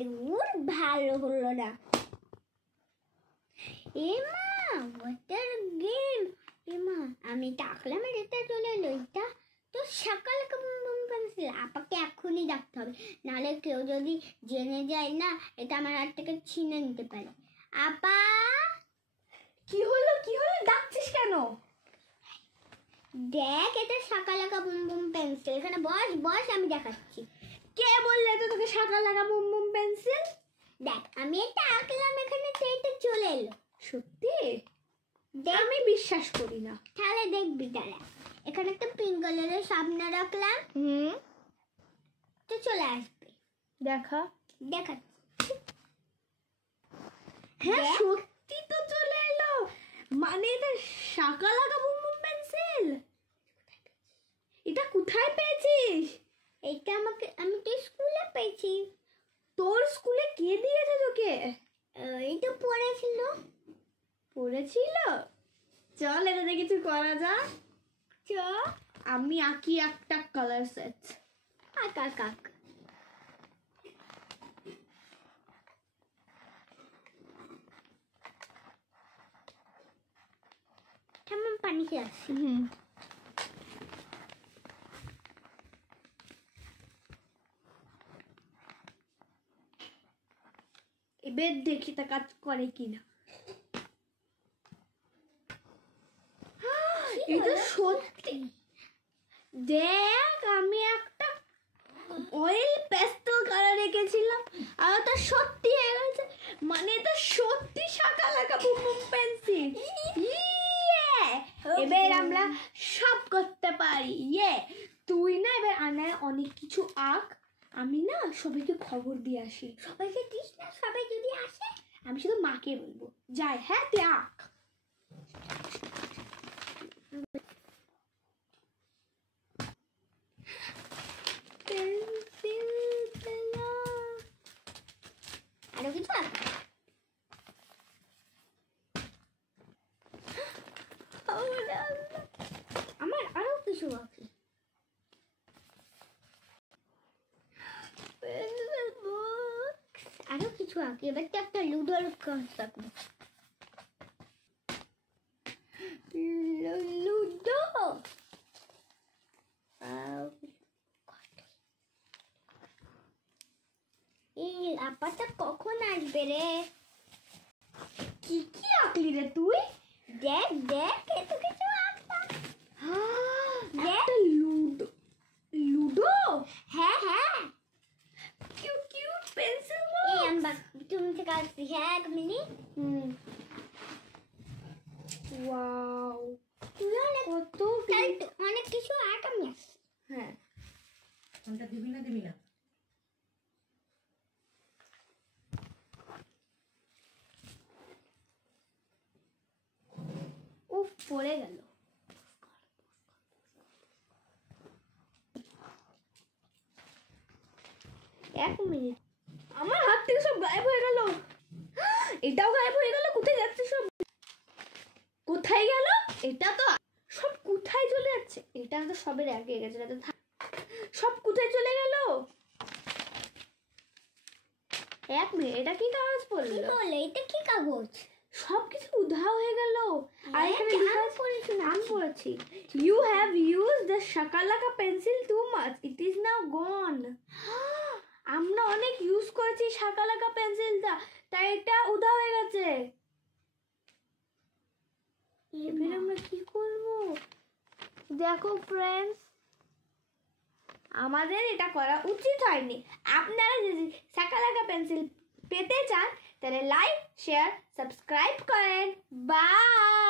দূর ভালো হলো না। এমা ওয়াটার গেম, এমা আমি টাকলাম এটা চলে এলো। এটা তো সকাল পেন্সিল, আপাকে এখনই ডাকতে হবে, নাহলে কেউ যদি জেনে যায় না এটা আমার হাত থেকে ছিনে নিতে পারে। আপা কি হলো কি হলো, ডাকছিস কেন? দেখ এটা সকাল বুম বুম পেন্সিল, এখানে বস বস আমি দেখাচ্ছি। কে বললে তো তোকে শাকা লাগা বুম বুম পেন্সিল? দেখ আমি এটা আঁকলাম এখানে, তো এটা চলে এলো। সত্যি? আমি বিশ্বাস করি না। তাহলে দেখবি দাঁড়া, এখানে একটা পিঙ্ক কালারের সামনে রাখলাম, তো চলে আসবে। দেখা দেখাচ্ছি। হ্যাঁ সত্যি তো চলে এলো, মানে এটা শাকা লাগা বুম বুম পেন্সিল। এটা কোথায় পেয়েছিস? এটা আমি তো স্কুলে পেয়েছি। তোর স্কুলে কে দিয়েছে তোকে? এইটা পড়েছিল। চল এটা দিয়ে কিছু করা যাক। আমি আঁকি একটা কালার সেট। আঁক কেমন পানি খেয়ে আসছি। এবার দেখি তা কাজ করে কিনা। এটা সত্যি, দেখ আমি একটা অয়েল পেস্টেল কালার রেখেছিলাম আর ওটা সত্যি হয়ে গেছে, মানে এটা সত্যি শাকা লাগা বুম বুম পেন্সিল। এবার আমরা সব করতে পারি। তুই না এবার আনায় অনেক কিছু আঁক, আমি না সবাইকে খবর দিয়ে আসি। সবাইকে দিস না, সবাই যদি আসে। আমি শুধু মাকে বলবো যাই। হ্যাঁ তুই আঁক। আরো কিছু আঁক। আমার আরো কিছু আছে। আরো কিছু আঁকি। এবার তো একটা লুডোর কনসেপ্ট। লুডো এই আপাটা কখন আসবে রে? কি কি আঁকলি রে তুই? দেখ এত কিছু আঁকলাম। দেখ লুডো। হ্যাঁ কিউট পেন্সিল এই আমরা তুমি থেকে আসছি। হ্যাঁ এক মিনিট। ওয়াও তুই অনেক কিছু আঁক। আমি আসছি। হ্যাঁ কোনটা দিবি না উফ পড়ে গেল। এক মিনিট, আমার হাত থেকে সব গায়েব হয়ে গেল। এটাও গায়েব হয়ে গেল। কোথায় যাচ্ছে সব? কোথায় গেল? এটা তো সব কোথায় চলে যাচ্ছে? এটা তো সবের আগে গেছে, এটা তো সব কোথায় চলে গেল? এক মিনিট, এটা কি কাগজ পড়লো? এটা কি কাগজ? সবকিছু উধাও হয়ে গেল। আর এখানে নাম পড়েছি, you have used the Shakalaka pencil too much, it is now gone. আমরা অনেক ইউজ করেছি শাকালাকা পেন্সিলটা, তাই এটা উধাও হয়ে গেছে। এবার আমরা কি করব? দেখো ফ্রেন্ডস, আমাদের এটা করা উচিত হয়নি। আপনারা যদি শাকালাকা পেন্সিল পেতে চান তাহলে লাইক শেয়ার সাবস্ক্রাইব করেন। বাই।